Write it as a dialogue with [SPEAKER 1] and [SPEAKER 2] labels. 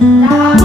[SPEAKER 1] Love. Mm -hmm.